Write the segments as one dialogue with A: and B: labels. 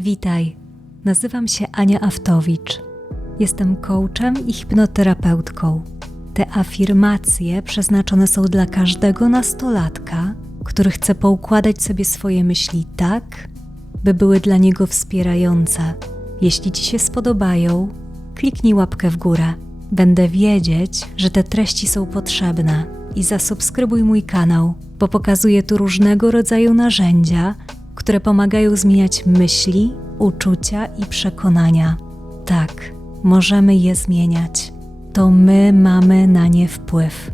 A: Witaj, nazywam się Ania Aftowicz. Jestem coachem i hipnoterapeutką. Te afirmacje przeznaczone są dla każdego nastolatka, który chce poukładać sobie swoje myśli tak, by były dla niego wspierające. Jeśli Ci się spodobają, kliknij łapkę w górę. Będę wiedzieć, że te treści są potrzebne i zasubskrybuj mój kanał, bo pokazuję tu różnego rodzaju narzędzia, które pomagają zmieniać myśli, uczucia i przekonania. Tak, możemy je zmieniać. To my mamy na nie wpływ.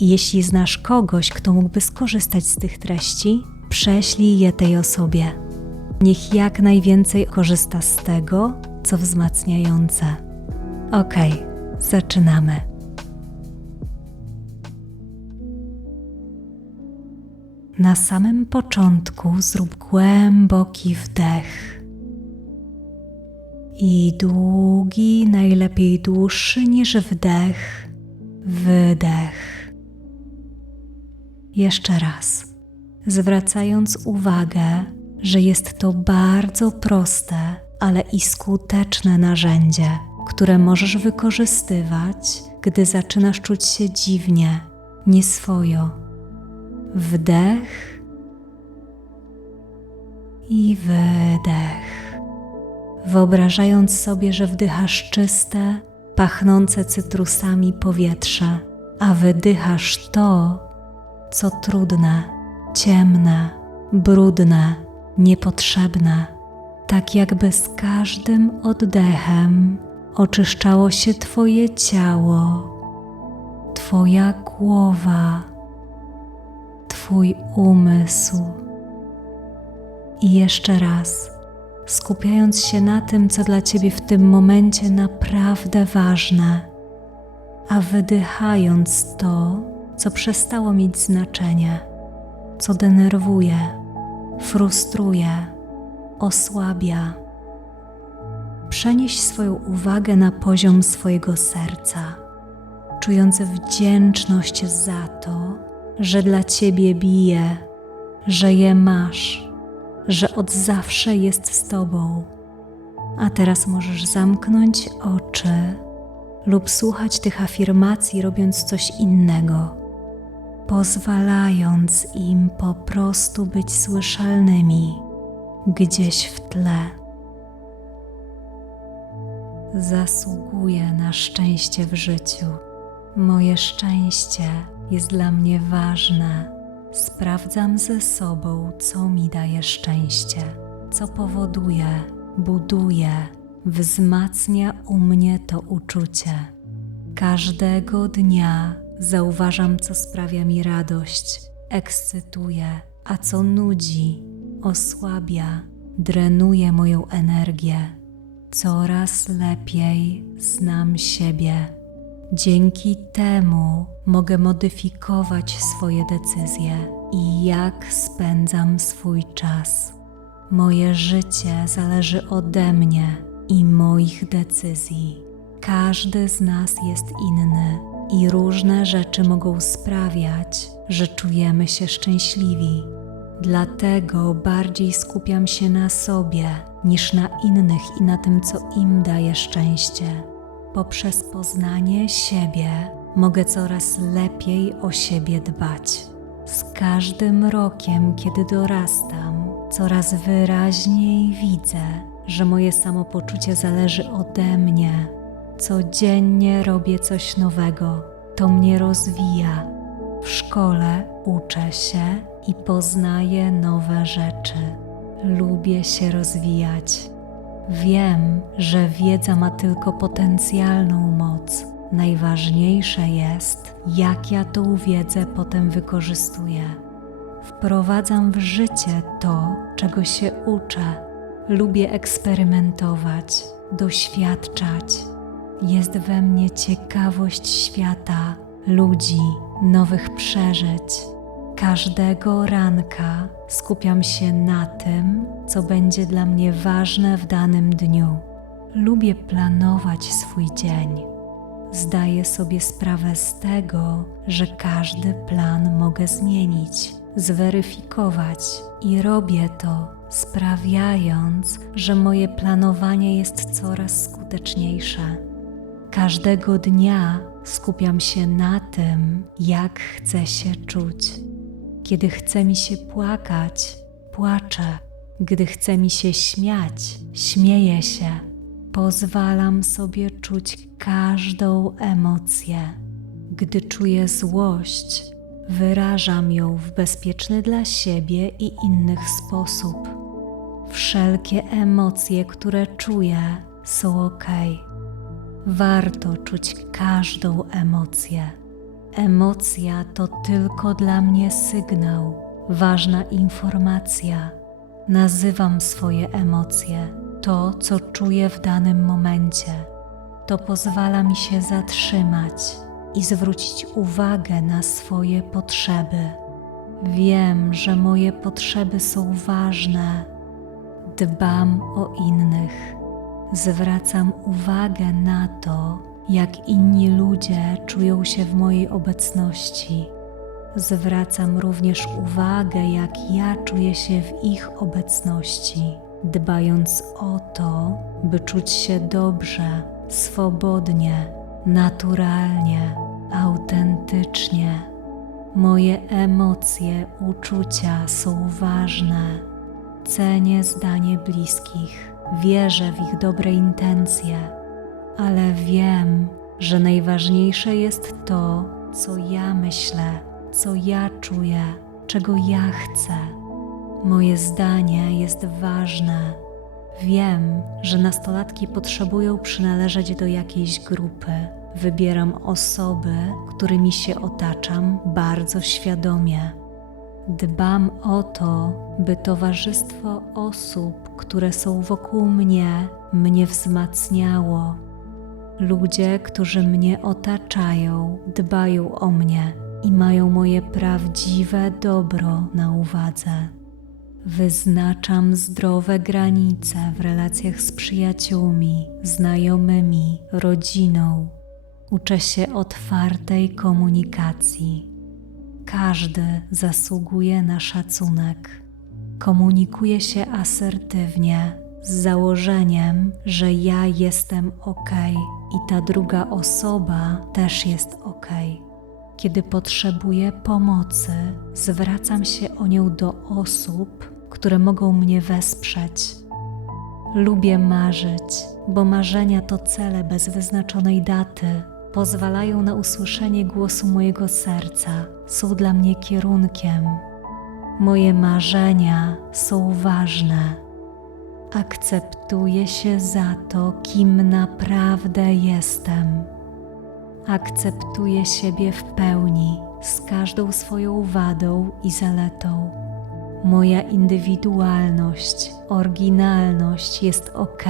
A: Jeśli znasz kogoś, kto mógłby skorzystać z tych treści, prześlij je tej osobie. Niech jak najwięcej korzysta z tego, co wzmacniające. Okej, zaczynamy. Na samym początku zrób głęboki wdech i długi, najlepiej dłuższy niż wdech, wydech. Jeszcze raz, zwracając uwagę, że jest to bardzo proste, ale i skuteczne narzędzie, które możesz wykorzystywać, gdy zaczynasz czuć się dziwnie, nieswojo. Wdech i wydech. Wyobrażając sobie, że wdychasz czyste, pachnące cytrusami powietrze, a wydychasz to, co trudne, ciemne, brudne, niepotrzebne, tak jakby z każdym oddechem oczyszczało się Twoje ciało, Twoja głowa, Twój umysł. I jeszcze raz, skupiając się na tym, co dla Ciebie w tym momencie naprawdę ważne, a wydychając to, co przestało mieć znaczenie, co denerwuje, frustruje, osłabia. Przenieś swoją uwagę na poziom swojego serca, czując wdzięczność za to, że dla Ciebie bije, że je masz, że od zawsze jest z Tobą. A teraz możesz zamknąć oczy lub słuchać tych afirmacji, robiąc coś innego, pozwalając im po prostu być słyszalnymi gdzieś w tle. Zasługuję na szczęście w życiu. Moje szczęście jest dla mnie ważne. Sprawdzam ze sobą, co mi daje szczęście, co powoduje, buduje, wzmacnia u mnie to uczucie. Każdego dnia zauważam, co sprawia mi radość, ekscytuje, a co nudzi, osłabia, drenuje moją energię. Coraz lepiej znam siebie. Dzięki temu mogę modyfikować swoje decyzje i jak spędzam swój czas. Moje życie zależy ode mnie i moich decyzji. Każdy z nas jest inny i różne rzeczy mogą sprawiać, że czujemy się szczęśliwi. Dlatego bardziej skupiam się na sobie niż na innych i na tym, co im daje szczęście. Poprzez poznanie siebie mogę coraz lepiej o siebie dbać. Z każdym rokiem, kiedy dorastam, coraz wyraźniej widzę, że moje samopoczucie zależy ode mnie. Codziennie robię coś nowego, to mnie rozwija. W szkole uczę się i poznaję nowe rzeczy. Lubię się rozwijać. Wiem, że wiedza ma tylko potencjalną moc. Najważniejsze jest, jak ja tą wiedzę potem wykorzystuję. Wprowadzam w życie to, czego się uczę. Lubię eksperymentować, doświadczać. Jest we mnie ciekawość świata, ludzi, nowych przeżyć. Każdego ranka skupiam się na tym, co będzie dla mnie ważne w danym dniu. Lubię planować swój dzień. Zdaję sobie sprawę z tego, że każdy plan mogę zmienić, zweryfikować i robię to sprawiając, że moje planowanie jest coraz skuteczniejsze. Każdego dnia skupiam się na tym, jak chcę się czuć. Kiedy chce mi się płakać, płaczę. Gdy chce mi się śmiać, śmieję się. Pozwalam sobie czuć każdą emocję. Gdy czuję złość, wyrażam ją w bezpieczny dla siebie i innych sposób. Wszelkie emocje, które czuję, są ok. Warto czuć każdą emocję. Emocja to tylko dla mnie sygnał, ważna informacja. Nazywam swoje emocje, to co czuję w danym momencie. To pozwala mi się zatrzymać i zwrócić uwagę na swoje potrzeby. Wiem, że moje potrzeby są ważne. Dbam o innych. Zwracam uwagę na to, jak inni ludzie czują się w mojej obecności. Zwracam również uwagę, jak ja czuję się w ich obecności, dbając o to, by czuć się dobrze, swobodnie, naturalnie, autentycznie. Moje emocje, uczucia są ważne. Cenię zdanie bliskich, wierzę w ich dobre intencje, ale wiem, że najważniejsze jest to, co ja myślę, co ja czuję, czego ja chcę. Moje zdanie jest ważne. Wiem, że nastolatki potrzebują przynależeć do jakiejś grupy. Wybieram osoby, którymi się otaczam bardzo świadomie. Dbam o to, by towarzystwo osób, które są wokół mnie, mnie wzmacniało. Ludzie, którzy mnie otaczają, dbają o mnie i mają moje prawdziwe dobro na uwadze. Wyznaczam zdrowe granice w relacjach z przyjaciółmi, znajomymi, rodziną. Uczę się otwartej komunikacji. Każdy zasługuje na szacunek. Komunikuję się asertywnie, z założeniem, że ja jestem ok i ta druga osoba też jest ok. Kiedy potrzebuję pomocy, zwracam się o nią do osób, które mogą mnie wesprzeć. Lubię marzyć, bo marzenia to cele bez wyznaczonej daty. Pozwalają na usłyszenie głosu mojego serca, są dla mnie kierunkiem. Moje marzenia są ważne. Akceptuję się za to, kim naprawdę jestem. Akceptuję siebie w pełni, z każdą swoją wadą i zaletą. Moja indywidualność, oryginalność jest ok.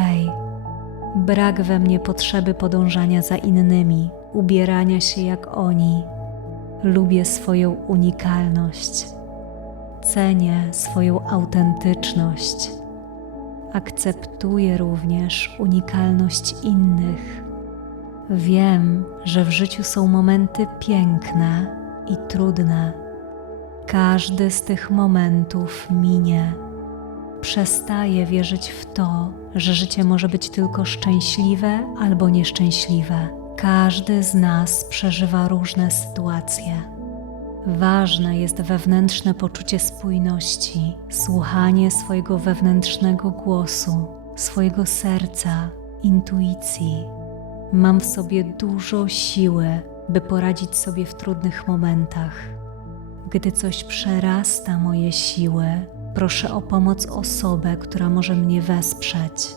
A: Brak we mnie potrzeby podążania za innymi, ubierania się jak oni. Lubię swoją unikalność. Cenię swoją autentyczność. Akceptuję również unikalność innych. Wiem, że w życiu są momenty piękne i trudne. Każdy z tych momentów minie. Przestaję wierzyć w to, że życie może być tylko szczęśliwe albo nieszczęśliwe. Każdy z nas przeżywa różne sytuacje. Ważne jest wewnętrzne poczucie spójności, słuchanie swojego wewnętrznego głosu, swojego serca, intuicji. Mam w sobie dużo siły, by poradzić sobie w trudnych momentach. Gdy coś przerasta moje siły, proszę o pomoc osobę, która może mnie wesprzeć.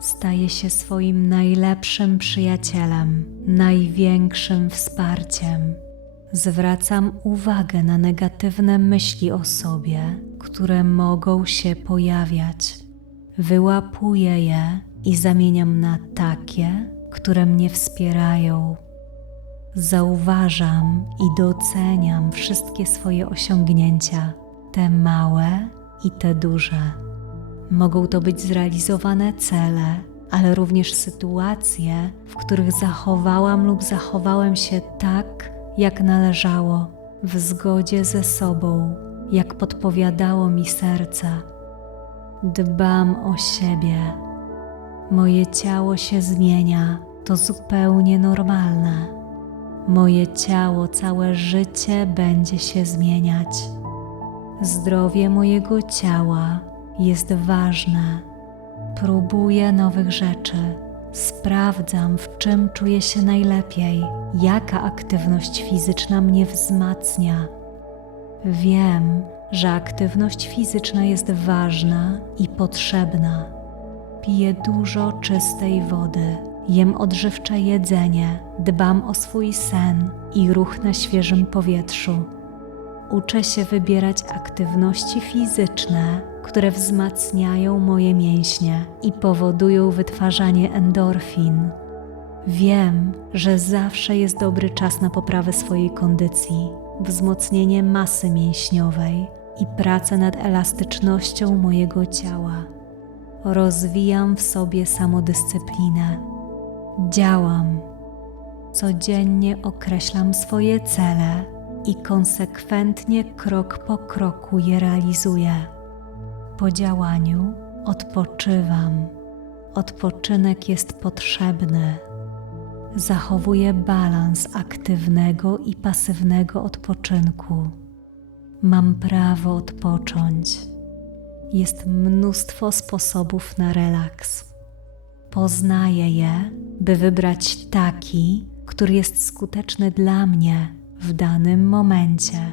A: Staję się swoim najlepszym przyjacielem, największym wsparciem. Zwracam uwagę na negatywne myśli o sobie, które mogą się pojawiać. Wyłapuję je i zamieniam na takie, które mnie wspierają. Zauważam i doceniam wszystkie swoje osiągnięcia, te małe i te duże. Mogą to być zrealizowane cele, ale również sytuacje, w których zachowałam lub zachowałem się tak, jak należało, w zgodzie ze sobą, jak podpowiadało mi serce. Dbam o siebie. Moje ciało się zmienia, to zupełnie normalne. Moje ciało całe życie będzie się zmieniać. Zdrowie mojego ciała jest ważne. Próbuję nowych rzeczy. Sprawdzam, w czym czuję się najlepiej, jaka aktywność fizyczna mnie wzmacnia. Wiem, że aktywność fizyczna jest ważna i potrzebna. Piję dużo czystej wody, jem odżywcze jedzenie, dbam o swój sen i ruch na świeżym powietrzu. Uczę się wybierać aktywności fizyczne, które wzmacniają moje mięśnie i powodują wytwarzanie endorfin. Wiem, że zawsze jest dobry czas na poprawę swojej kondycji, wzmocnienie masy mięśniowej i pracę nad elastycznością mojego ciała. Rozwijam w sobie samodyscyplinę. Działam. Codziennie określam swoje cele i konsekwentnie krok po kroku je realizuję. Po działaniu odpoczywam. Odpoczynek jest potrzebny. Zachowuję balans aktywnego i pasywnego odpoczynku. Mam prawo odpocząć. Jest mnóstwo sposobów na relaks. Poznaję je, by wybrać taki, który jest skuteczny dla mnie w danym momencie.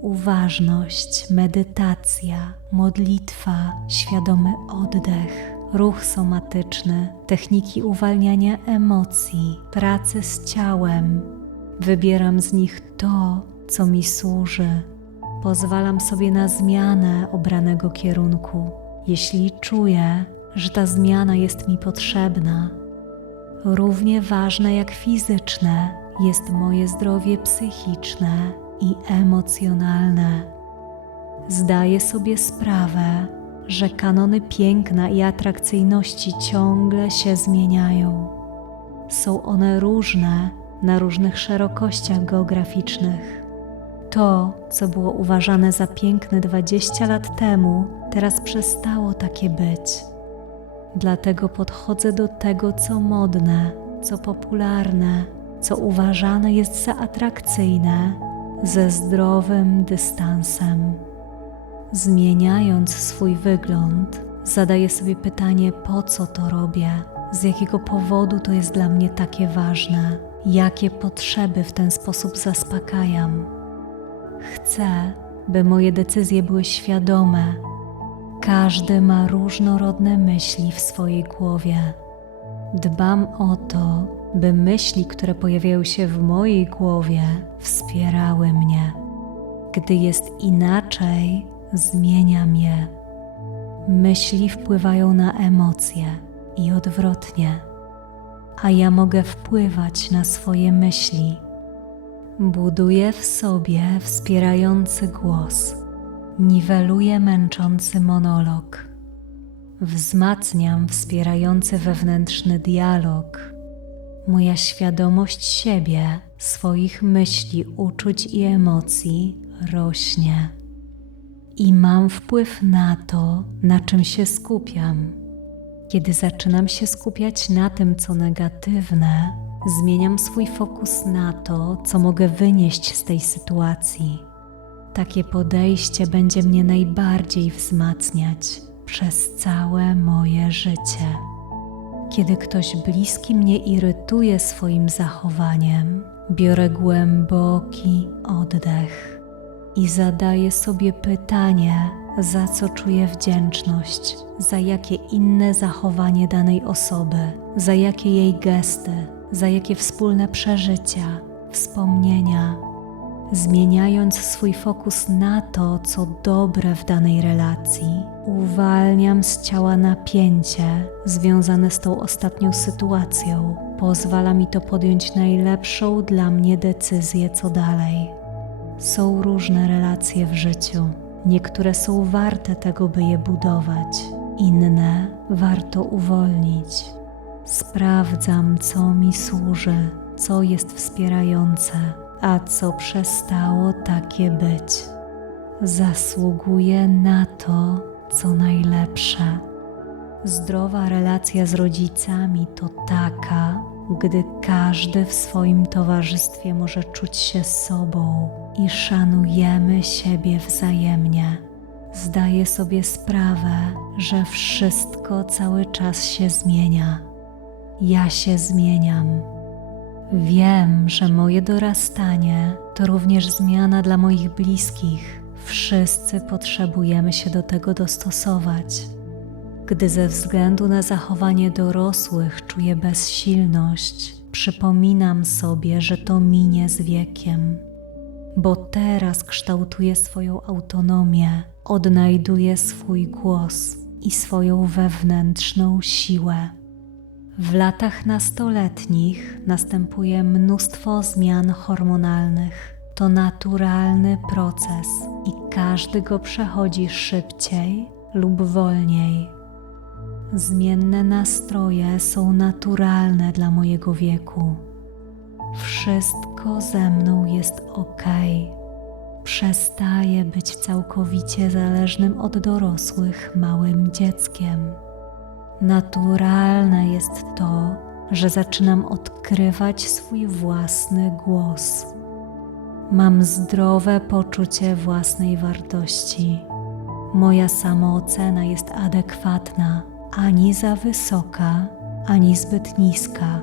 A: Uważność, medytacja, modlitwa, świadomy oddech, ruch somatyczny, techniki uwalniania emocji, pracy z ciałem. Wybieram z nich to, co mi służy. Pozwalam sobie na zmianę obranego kierunku, jeśli czuję, że ta zmiana jest mi potrzebna. Równie ważne jak fizyczne jest moje zdrowie psychiczne i emocjonalne. Zdaję sobie sprawę, że kanony piękna i atrakcyjności ciągle się zmieniają. Są one różne na różnych szerokościach geograficznych. To, co było uważane za piękne 20 lat temu, teraz przestało takie być. Dlatego podchodzę do tego, co modne, co popularne, co uważane jest za atrakcyjne, ze zdrowym dystansem. Zmieniając swój wygląd, zadaję sobie pytanie, po co to robię, z jakiego powodu to jest dla mnie takie ważne, jakie potrzeby w ten sposób zaspokajam. Chcę, by moje decyzje były świadome. Każdy ma różnorodne myśli w swojej głowie. Dbam o to, by myśli, które pojawiają się w mojej głowie, wspierały mnie. Gdy jest inaczej, zmieniam je. Myśli wpływają na emocje i odwrotnie, a ja mogę wpływać na swoje myśli. Buduję w sobie wspierający głos, niweluję męczący monolog, wzmacniam wspierający wewnętrzny dialog. Moja świadomość siebie, swoich myśli, uczuć i emocji rośnie i mam wpływ na to, na czym się skupiam. Kiedy zaczynam się skupiać na tym, co negatywne, zmieniam swój fokus na to, co mogę wynieść z tej sytuacji. Takie podejście będzie mnie najbardziej wzmacniać przez całe moje życie. Kiedy ktoś bliski mnie irytuje swoim zachowaniem, biorę głęboki oddech i zadaję sobie pytanie, za co czuję wdzięczność, za jakie inne zachowanie danej osoby, za jakie jej gesty, za jakie wspólne przeżycia, wspomnienia. Zmieniając swój fokus na to, co dobre w danej relacji, uwalniam z ciała napięcie związane z tą ostatnią sytuacją. Pozwala mi to podjąć najlepszą dla mnie decyzję, co dalej. Są różne relacje w życiu. Niektóre są warte tego, by je budować, inne warto uwolnić. Sprawdzam, co mi służy, co jest wspierające, a co przestało takie być. Zasługuję na to, co najlepsze. Zdrowa relacja z rodzicami to taka, gdy każdy w swoim towarzystwie może czuć się sobą i szanujemy siebie wzajemnie. Zdaję sobie sprawę, że wszystko cały czas się zmienia. Ja się zmieniam. Wiem, że moje dorastanie to również zmiana dla moich bliskich. Wszyscy potrzebujemy się do tego dostosować. Gdy ze względu na zachowanie dorosłych czuję bezsilność, przypominam sobie, że to minie z wiekiem, bo teraz kształtuję swoją autonomię, odnajduję swój głos i swoją wewnętrzną siłę. W latach nastoletnich następuje mnóstwo zmian hormonalnych. To naturalny proces i każdy go przechodzi szybciej lub wolniej. Zmienne nastroje są naturalne dla mojego wieku. Wszystko ze mną jest ok. Przestaję być całkowicie zależnym od dorosłych małym dzieckiem. Naturalne jest to, że zaczynam odkrywać swój własny głos. Mam zdrowe poczucie własnej wartości. Moja samoocena jest adekwatna, ani za wysoka, ani zbyt niska.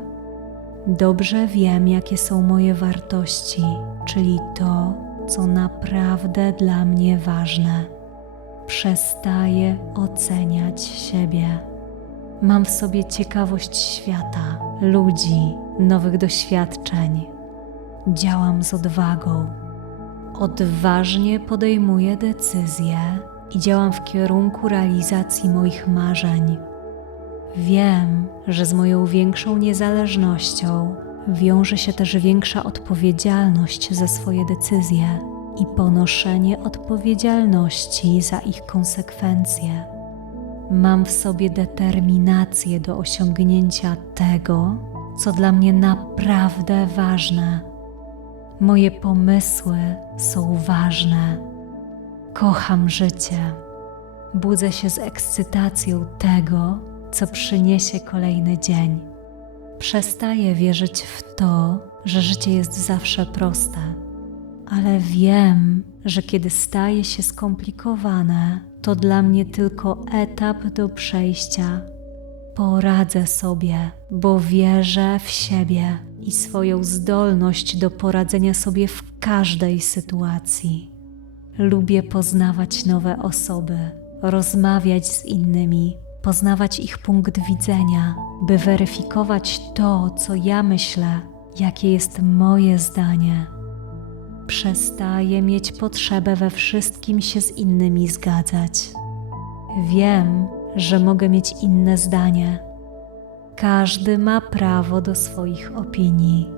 A: Dobrze wiem, jakie są moje wartości, czyli to, co naprawdę dla mnie ważne. Przestaję oceniać siebie. Mam w sobie ciekawość świata, ludzi, nowych doświadczeń. Działam z odwagą. Odważnie podejmuję decyzje i działam w kierunku realizacji moich marzeń. Wiem, że z moją większą niezależnością wiąże się też większa odpowiedzialność za swoje decyzje i ponoszenie odpowiedzialności za ich konsekwencje. Mam w sobie determinację do osiągnięcia tego, co dla mnie naprawdę ważne. Moje pomysły są ważne. Kocham życie. Budzę się z ekscytacją tego, co przyniesie kolejny dzień. Przestaję wierzyć w to, że życie jest zawsze proste, ale wiem, że kiedy staje się skomplikowane, to dla mnie tylko etap do przejścia. Poradzę sobie, bo wierzę w siebie i swoją zdolność do poradzenia sobie w każdej sytuacji. Lubię poznawać nowe osoby, rozmawiać z innymi, poznawać ich punkt widzenia, by weryfikować to, co ja myślę, jakie jest moje zdanie. Przestaję mieć potrzebę we wszystkim się z innymi zgadzać. Wiem, że mogę mieć inne zdanie. Każdy ma prawo do swoich opinii.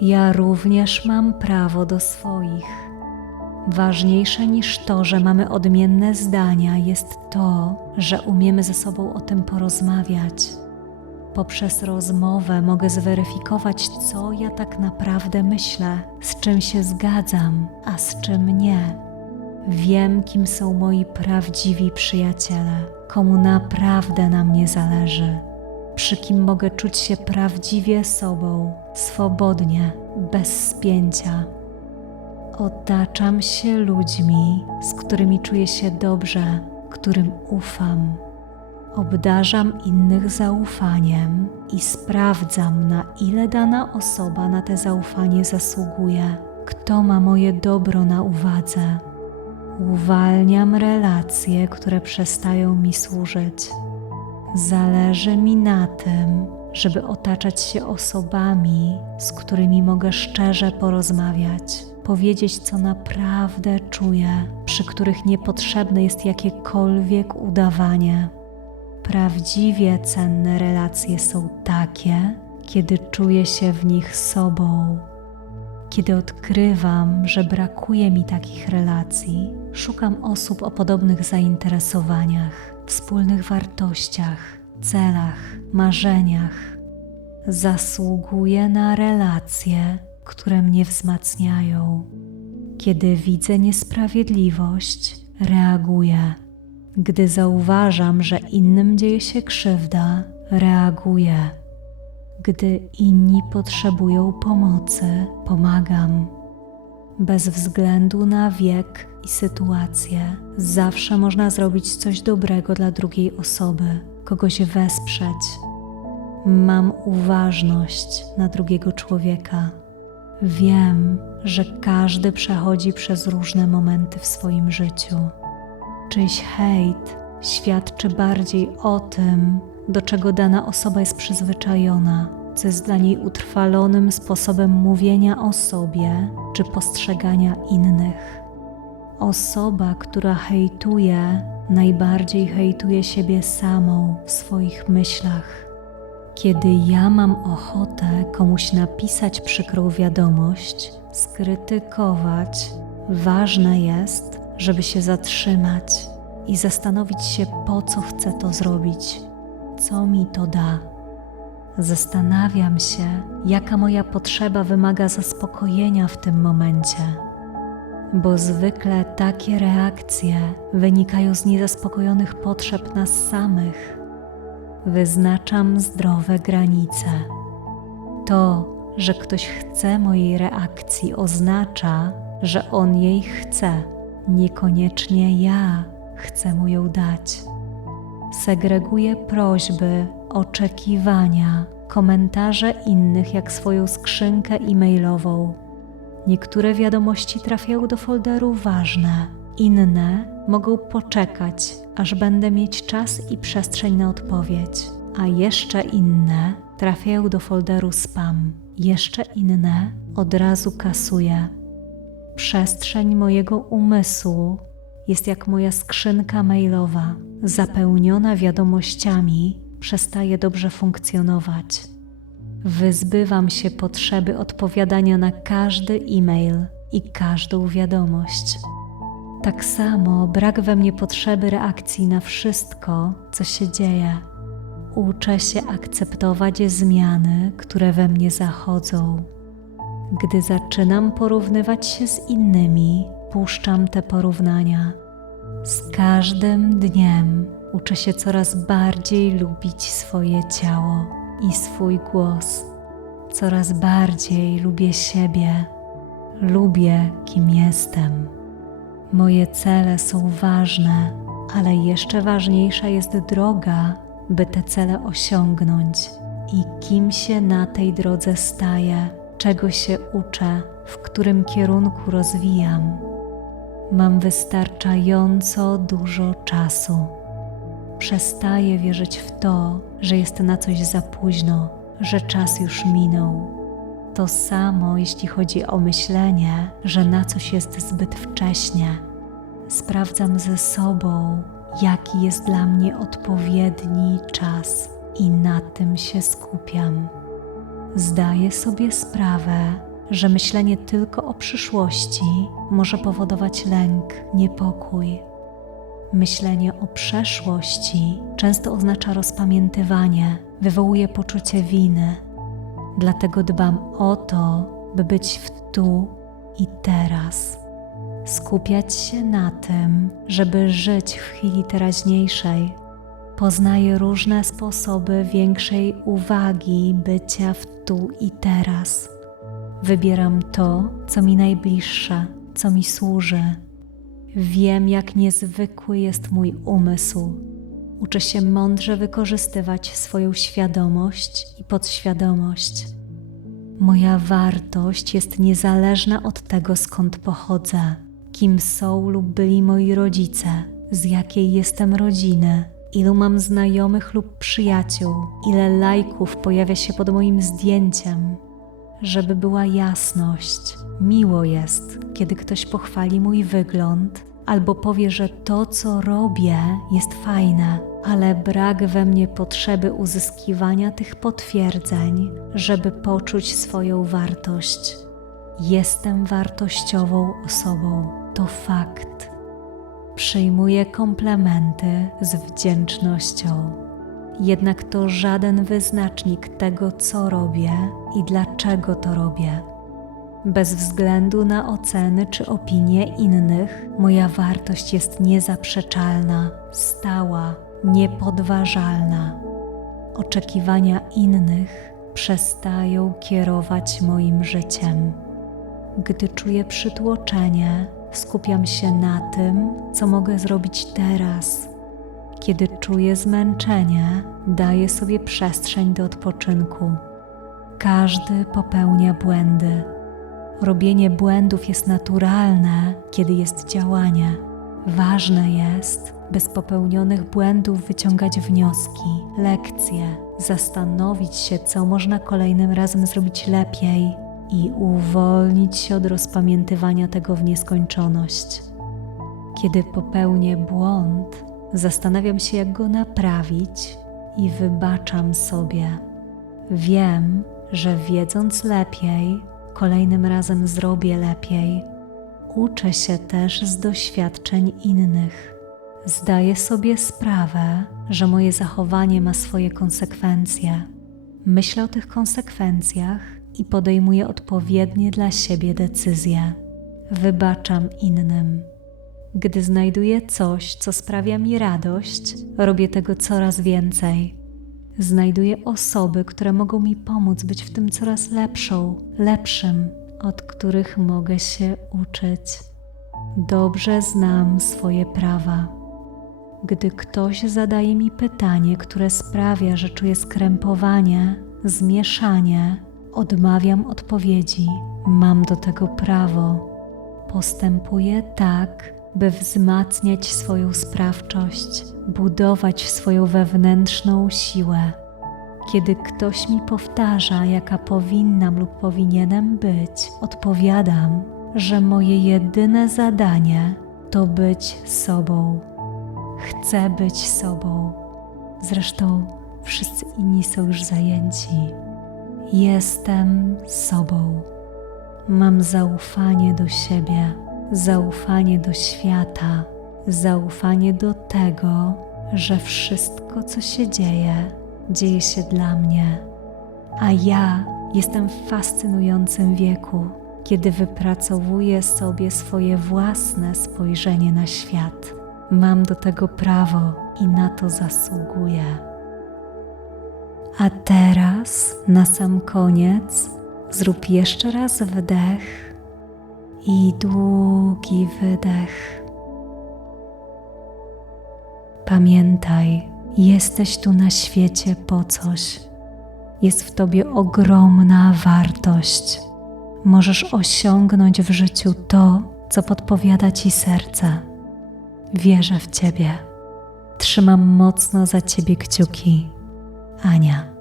A: Ja również mam prawo do swoich. Ważniejsze niż to, że mamy odmienne zdania, jest to, że umiemy ze sobą o tym porozmawiać. Poprzez rozmowę mogę zweryfikować, co ja tak naprawdę myślę, z czym się zgadzam, a z czym nie. Wiem, kim są moi prawdziwi przyjaciele, komu naprawdę na mnie zależy, przy kim mogę czuć się prawdziwie sobą, swobodnie, bez spięcia. Otaczam się ludźmi, z którymi czuję się dobrze, którym ufam. Obdarzam innych zaufaniem i sprawdzam, na ile dana osoba na te zaufanie zasługuje, kto ma moje dobro na uwadze. Uwalniam relacje, które przestają mi służyć. Zależy mi na tym, żeby otaczać się osobami, z którymi mogę szczerze porozmawiać powiedzieć, co naprawdę czuję, przy których niepotrzebne jest jakiekolwiek udawanie. Prawdziwie cenne relacje są takie, kiedy czuję się w nich sobą. Kiedy odkrywam, że brakuje mi takich relacji, szukam osób o podobnych zainteresowaniach, wspólnych wartościach, celach, marzeniach. Zasługuję na relacje, które mnie wzmacniają. Kiedy widzę niesprawiedliwość, reaguję. Gdy zauważam, że innym dzieje się krzywda, reaguję. Gdy inni potrzebują pomocy, pomagam. Bez względu na wiek i sytuację, zawsze można zrobić coś dobrego dla drugiej osoby, kogoś wesprzeć. Mam uważność na drugiego człowieka. Wiem, że każdy przechodzi przez różne momenty w swoim życiu. Czyjś hejt świadczy bardziej o tym, do czego dana osoba jest przyzwyczajona, co jest dla niej utrwalonym sposobem mówienia o sobie czy postrzegania innych. Osoba, która hejtuje, najbardziej hejtuje siebie samą w swoich myślach. Kiedy ja mam ochotę komuś napisać przykrą wiadomość, skrytykować, ważne jest, żeby się zatrzymać i zastanowić się, po co chcę to zrobić, co mi to da. Zastanawiam się, jaka moja potrzeba wymaga zaspokojenia w tym momencie, bo zwykle takie reakcje wynikają z niezaspokojonych potrzeb nas samych. Wyznaczam zdrowe granice. To, że ktoś chce mojej reakcji, oznacza, że on jej chce, niekoniecznie ja chcę mu ją dać. Segreguję prośby, oczekiwania, komentarze innych jak swoją skrzynkę e-mailową. Niektóre wiadomości trafiają do folderu ważne, inne mogą poczekać, aż będę mieć czas i przestrzeń na odpowiedź, a jeszcze inne trafiają do folderu spam, jeszcze inne od razu kasuję. Przestrzeń mojego umysłu jest jak moja skrzynka mailowa, zapełniona wiadomościami, przestaje dobrze funkcjonować. Wyzbywam się potrzeby odpowiadania na każdy e-mail i każdą wiadomość. Tak samo brak we mnie potrzeby reakcji na wszystko, co się dzieje. Uczę się akceptować zmiany, które we mnie zachodzą. Gdy zaczynam porównywać się z innymi, puszczam te porównania. Z każdym dniem uczę się coraz bardziej lubić swoje ciało i swój głos. Coraz bardziej lubię siebie, lubię kim jestem. Moje cele są ważne, ale jeszcze ważniejsza jest droga, by te cele osiągnąć i kim się na tej drodze staję, czego się uczę, w którym kierunku rozwijam. Mam wystarczająco dużo czasu. Przestaję wierzyć w to, że jest na coś za późno, że czas już minął. To samo, jeśli chodzi o myślenie, że na coś jest zbyt wcześnie. Sprawdzam ze sobą, jaki jest dla mnie odpowiedni czas i na tym się skupiam. Zdaję sobie sprawę, że myślenie tylko o przyszłości może powodować lęk, niepokój. Myślenie o przeszłości często oznacza rozpamiętywanie, wywołuje poczucie winy. Dlatego dbam o to, by być w tu i teraz. Skupiać się na tym, żeby żyć w chwili teraźniejszej. Poznaję różne sposoby większej uwagi bycia w tu i teraz. Wybieram to, co mi najbliższe, co mi służy. Wiem, jak niezwykły jest mój umysł. Uczę się mądrze wykorzystywać swoją świadomość i podświadomość. Moja wartość jest niezależna od tego, skąd pochodzę, kim są lub byli moi rodzice, z jakiej jestem rodziny, ilu mam znajomych lub przyjaciół, ile lajków pojawia się pod moim zdjęciem, żeby była jasność. Miło jest, kiedy ktoś pochwali mój wygląd albo powie, że to, co robię, jest fajne, ale brak we mnie potrzeby uzyskiwania tych potwierdzeń, żeby poczuć swoją wartość. Jestem wartościową osobą, to fakt. Przyjmuję komplementy z wdzięcznością jednak to żaden wyznacznik tego, co robię i dlaczego to robię. Bez względu na oceny czy opinie innych, moja wartość jest niezaprzeczalna, stała, niepodważalna. Oczekiwania innych przestają kierować moim życiem. Gdy czuję przytłoczenie, skupiam się na tym, co mogę zrobić teraz. Kiedy czuję zmęczenie, daję sobie przestrzeń do odpoczynku. Każdy popełnia błędy. Robienie błędów jest naturalne, kiedy jest działanie. Ważne jest, by z popełnionych błędów wyciągać wnioski, lekcje, zastanowić się, co można kolejnym razem zrobić lepiej i uwolnić się od rozpamiętywania tego w nieskończoność. Kiedy popełnię błąd, zastanawiam się, jak go naprawić i wybaczam sobie. Wiem, że wiedząc lepiej, kolejnym razem zrobię lepiej. Uczę się też z doświadczeń innych. Zdaję sobie sprawę, że moje zachowanie ma swoje konsekwencje. Myślę o tych konsekwencjach i podejmuję odpowiednie dla siebie decyzje. Wybaczam innym. Gdy znajduję coś, co sprawia mi radość, robię tego coraz więcej. Znajduję osoby, które mogą mi pomóc być w tym coraz lepszą, lepszym, od których mogę się uczyć. Dobrze znam swoje prawa. Gdy ktoś zadaje mi pytanie, które sprawia, że czuję skrępowanie, zmieszanie, odmawiam odpowiedzi. Mam do tego prawo. Postępuję tak, by wzmacniać swoją sprawczość, budować swoją wewnętrzną siłę. Kiedy ktoś mi powtarza, jaka powinnam lub powinienem być, odpowiadam, że moje jedyne zadanie to być sobą. Chcę być sobą. Zresztą wszyscy inni są już zajęci. Jestem sobą. Mam zaufanie do siebie, zaufanie do świata, zaufanie do tego, że wszystko, co się dzieje, dzieje się dla mnie. A ja jestem w fascynującym wieku, kiedy wypracowuję sobie swoje własne spojrzenie na świat. Mam do tego prawo i na to zasługuję. A teraz, na sam koniec, zrób jeszcze raz wdech i długi wydech. Pamiętaj, jesteś tu na świecie po coś. Jest w tobie ogromna wartość. Możesz osiągnąć w życiu to, co podpowiada ci serce. Wierzę w ciebie. Trzymam mocno za ciebie kciuki. Ania.